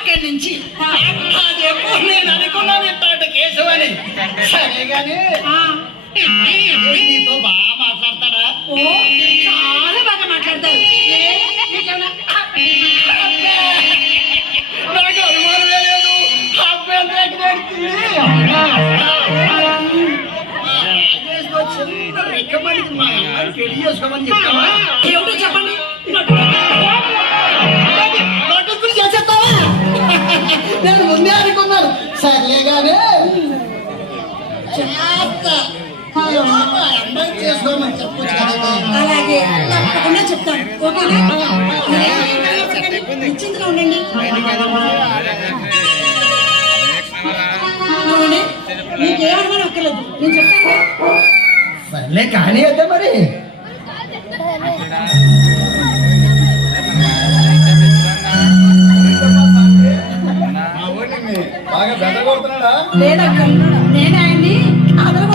అక్కడి నుంచి నేను అనుకున్నాను ఇంత కేశవని. సరే గాని నీతో బాగా మాట్లాడతారా? ఓ చాలా బాగా మాట్లాడతారు. నాకు అనుమానమే లేదు. రికమెండ్ మా అమ్మాయిని పెళ్లి చేసుకోమని చెప్తావా? ఏమిటో చెప్పండి. నోటీసులు చేసేస్తావా? నేను ముందే అనుకున్నాను. సర్లే గానే అమ్మాయి చేసుకోమని చెప్పొచ్చు కదా. అలాగే తప్పకుండా చెప్తాను. ఓకేనా? నిశ్చింతగా ఉండండి. నీకేమనుమానం అక్కర్లేదు, నేను చెప్తాను. సర్లే కానీ అయితే మరి బాగా బెట్ట కొడుతున్నాడా? లేదక్క, నేను ఆయన్ని అదలు